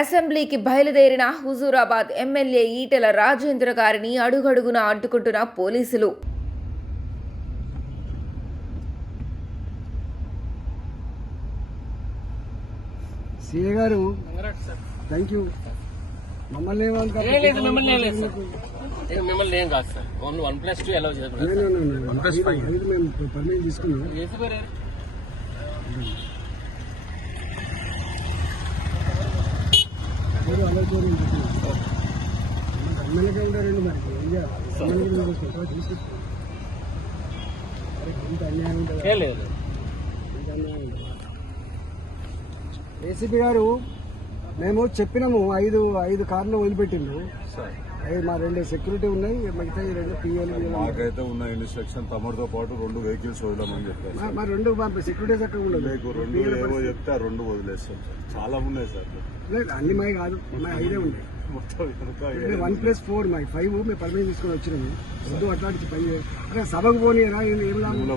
అసెంబ్లీకి బయలుదేరిన హుజూరాబాద్ ఎమ్మెల్యే ఈటెల రాజేంద్ర గారిని అడుగడుగున అడ్డుకుంటున్న పోలీసులు. సిఏ గారు థ్యాంక్ యూ మమ్మల్ని ఏం మిమ్మల్ని కాదు sir only one plus two ఎలా చేస్తారు ఐదు మేము పర్మిషన్ తీసుకున్నాం. ఎవరు అలా చేయడం ఎమ్మెల్యేగా ఉండారండి మరి ఏం చేయాలి? ఎమ్మెల్యేగా తీసుకుంటారా? తీసుకుంటాం. అరే, ఇంత అన్యాయం ఉంటుందా? ఏం లేదు ఇంత అన్యాయం ఉంటుందా? ఏసీపీ గారు మేము చెప్పినాము ఐదు ఐదు కార్లు వదిలిపెట్టిండు మా రెండు సెక్యూరిటీ ఉన్నాయి మిగతా ఈ రెండు పిఎల్ మాకైతే ఉన్న ఇన్స్ట్రక్షన్ తమరితో పాటు రెండు వెహికల్స్ వదలమని చెప్పారు మా రెండు సెక్యూరిటీస్ అక్కడ ఉండదు. మీకు రెండు ఏవో చెప్తే ఆ రెండు వదిలేస్తాం చాలా ఉన్నాయి సార్. లేదు అన్ని మావి కాదు మా ఐదే ఉన్నాయి. వన్ ప్లస్ ఫోర్ మాకు ఫైవ్ మేము పర్మిషన్ తీసుకొని వచ్చినాము. వద్దు అట్లాంటి చేయ- అరే సభకు పోనీరా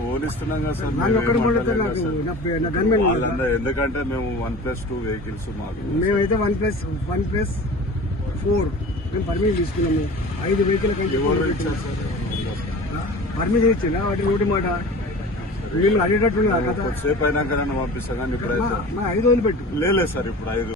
ఓడిస్తున్నాం కదా సార్ నన్ను ఒక్కడు నాకు. నా గన్మెన్ ఎందుకంటే మేము వన్ ప్లస్ టూ వెహికల్స్ మాకు. మేమైతే one plus one plus four. మేము పర్మిషన్ తీసుకున్నాము. ఐదు వెహికల్? పర్మిషన్ ఇచ్చిందా? వాటి నోటి మాట? వీళ్ళు అడిగేటట్టు కథ? కొద్దిసేపు అయినాక నన్ను పంపిస్తాను కానీ మా ఐదు వదిలిపెట్టు లేదు సార్ ఇప్పుడు ఐదు